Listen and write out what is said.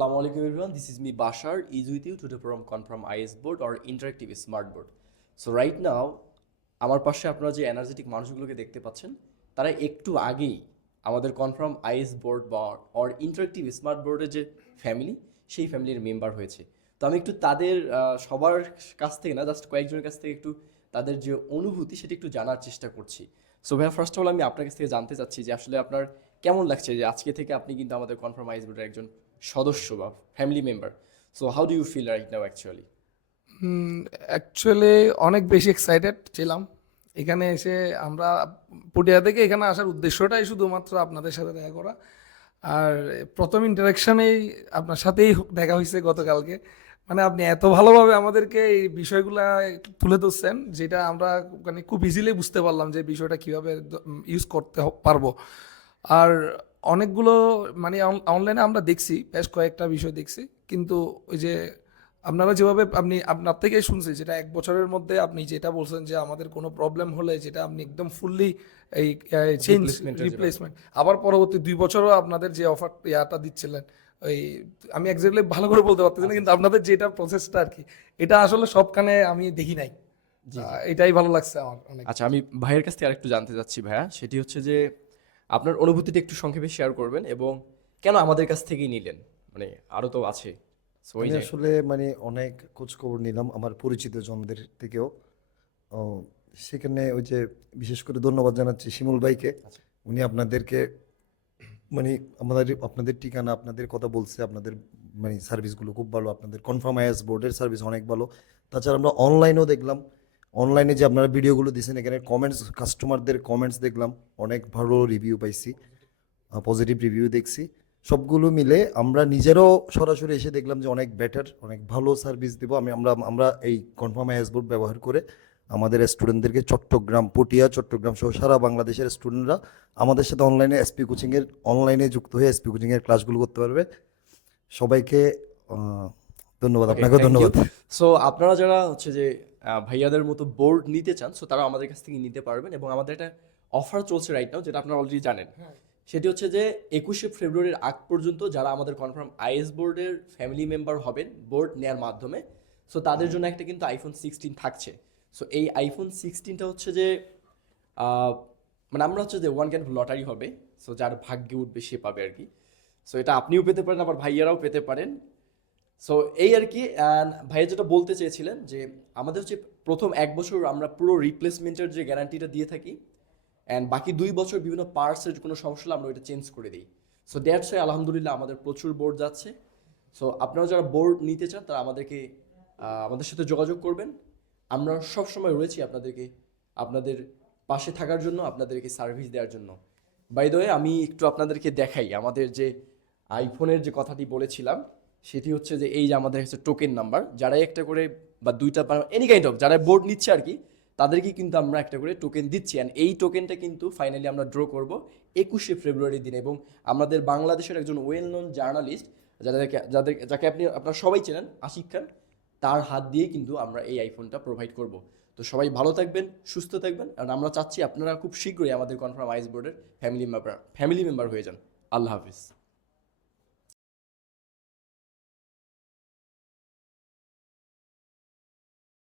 Assalamu alaikum everyone. This is me, Bashar is with you, today from Confirm IS board or interactive smart board. So right now, আমার পাশে আপনারা যে energetic মানুষগুলোকে দেখতে পাচ্ছেন, তারা একটু আগেই আমাদের কনফার্ম আইএস বোর্ড বা অর ইন্টারেক্টিভ স্মার্ট বোর্ডের যে ফ্যামিলি সেই ফ্যামিলির মেম্বার হয়েছে তো আমি একটু তাদের সবার কাছ থেকে না জাস্ট কয়েকজনের কাছ থেকে একটু তাদের যে অনুভূতি, সেটা একটু জানার চেষ্টা করছি সো ভাইয়া ফার্স্ট অফ অল আমি আপনার কাছ থেকে জানতে চাচ্ছি যে আসলে আপনার কেমন লাগছে যে আজকে থেকে আপনি কিন্তু আমাদের কনফার্ম আইএস বোর্ডের একজন সদস্য বা family member so how do you feel right now actually actually অনেক বেশি এক্সাইটেড ছিলাম। এখানে এসে আমরা পুটিয়া থেকে এখানে আসার উদ্দেশ্যটাই শুধুমাত্র আপনাদের সাথে দেখা করা। আর প্রথম ইন্টারাকশনেই আপনার সাথেই দেখা হয়েছে গতকালকে। মানে আপনি এত ভালোভাবে আমাদেরকে এই বিষয়গুলা তুলে ধরছেন, যেটা আমরা মানে খুব ইজিলি বুঝতে পারলাম যে বিষয়টা কীভাবে ইউজ করতে পারব। আর অনেকগুলো মানে অনলাইনে আমরা দেখছি বেশ কয়েকটা বিষয় দেখছি কিন্তু ওই যে আপনারা যেভাবে আপনি আপনার থেকে শুনছি যেটা এক বছরের মধ্যে আপনি যেটা বলছেন যে আমাদের কোনো প্রবলেম হলে যেটা আপনি একদম ফুললি এই চেঞ্জ রিপ্লেসমেন্ট আবার পরবর্তী দুই বছরও আপনাদের যে অফার ইয়াটা দিচ্ছিলেন ওই আমি একজাক্টলি ভালো করে বলতে পারতেছি না কিন্তু আপনাদের যেটা প্রসেসটা আর কি এটা আসলে সবখানে আমি দেখি নাই। এটাই ভালো লাগছে আমার অনেক। আচ্ছা আমি ভাইয়ের কাছ থেকে আরেকটু জানতে চাচ্ছি ভাইয়া সেটি হচ্ছে যে আপনার অনুভূতিটা একটু সংক্ষেপে শেয়ার করবেন এবং কেন আমাদের কাছ থেকেই নিলেন? মানে আরও তো আছে। আমি আসলে মানে অনেক খোঁজ খবর নিলাম আমার পরিচিত জনদের থেকেও। সেখানে ওই যে বিশেষ করে ধন্যবাদ জানাচ্ছি শিমুল ভাইকে। আচ্ছা। উনি আপনাদেরকে মানে আমাদের আপনাদের ঠিকানা আপনাদের কথা বলছে আপনাদের মানে সার্ভিসগুলো খুব ভালো আপনাদের কনফার্ম আইএস বোর্ডের সার্ভিস অনেক ভালো। তাছাড়া আমরা অনলাইনেও দেখলাম। অনলাইনে যে আপনারা ভিডিওগুলো দিয়েছেন এখানে কমেন্টস কাস্টমারদের কমেন্টস দেখলাম, অনেক ভালো রিভিউ পাইছি পজিটিভ রিভিউ দেখছি। সবগুলো মিলে আমরা নিজেরাও সরাসরি এসে দেখলাম যে অনেক বেটার অনেক ভালো সার্ভিস দেবো। আমি, আমরা আমরা এই কনফার্ম বোর্ড ব্যবহার করে আমাদের স্টুডেন্টদেরকে চট্টগ্রাম, পটিয়া, চট্টগ্রাম সহ সারা বাংলাদেশের স্টুডেন্টরা আমাদের সাথে অনলাইনে এসপি কোচিংয়ের অনলাইনে যুক্ত হয়ে এসপি কোচিংয়ের ক্লাসগুলো করতে পারবে। সবাইকে ধন্যবাদ আপনাকেও ধন্যবাদ। সো আপনারা যারা হচ্ছে যে ভাইয়াদের মতো বোর্ড নিতে চান সো তারা আমাদের কাছ থেকে নিতে পারবেন এবং আমাদের একটা অফার চলছে রাইট নাও যেটা আপনারা অলরেডি জানেন। সেটি হচ্ছে যে একুশে ফেব্রুয়ারির আগ পর্যন্ত যারা আমাদের কনফার্ম আইএস বোর্ডের ফ্যামিলি মেম্বার হবেন বোর্ড নেয়ার মাধ্যমে সো তাদের জন্য একটা কিন্তু আইফোন সিক্সটিন থাকছে। সো এই আইফোন সিক্সটিনটা হচ্ছে যে আহ, মানে আমরা হচ্ছে যে ওয়ান ক্যান লটারি হবে সো যার ভাগ্যে উঠবে সে পাবে আর কি। সো এটা আপনিও পেতে পারেন আবার ভাইয়ারাও পেতে পারেন। সো এই আর কি ভাইয়া যেটা বলতে চেয়েছিলেন যে আমাদের হচ্ছে প্রথম এক বছর আমরা পুরো রিপ্লেসমেন্টের যে গ্যারান্টিটা দিয়ে থাকি অ্যান্ড বাকি দুই বছর বিভিন্ন পার্টসের কোনো সমস্যা হলে আমরা ওইটা চেঞ্জ করে দিই। সো দ্যাটস ওয়াই আলহামদুলিল্লাহ আমাদের প্রচুর বোর্ড যাচ্ছে। সো আপনারা যারা বোর্ড নিতে চান, তারা আমাদেরকে আমাদের সাথে যোগাযোগ করবেন। আমরা সব সময় রয়েছি আপনাদেরকে, আপনাদের পাশে থাকার জন্য, আপনাদেরকে সার্ভিস দেওয়ার জন্য। বাই দ্য আমি একটু আপনাদেরকে দেখাই, আমাদের যে আইফোনের যে কথাটি বলেছিলাম সেটি হচ্ছে যে এই যে আমাদের হচ্ছে টোকেন নাম্বার যারাই একটা করে বা দুইটা এনি কাইন্ড অফ যারা বোর্ড নিচ্ছে আর কি তাদেরকে কিন্তু আমরা একটা করে টোকেন দিচ্ছি। অ্যান্ড এই টোকেনটা কিন্তু ফাইনালি আমরা ড্র করব একুশে ফেব্রুয়ারির দিন। এবং আমাদের বাংলাদেশের একজন ওয়েল নোন জার্নালিস্ট যাদেরকে, যাদের, যাকে আপনি, আপনারা সবাই চেনেন, আশিক খান, তার হাত দিয়ে কিন্তু আমরা এই আইফোনটা প্রোভাইড করব। তো সবাই ভালো থাকবেন, সুস্থ থাকবেন। আর আমরা চাচ্ছি আপনারা খুব শীঘ্রই আমাদের কনফার্ম আইস বোর্ডের ফ্যামিলি মেম্বার ফ্যামিলি মেম্বার হয়ে যান। আল্লাহ হাফিজ।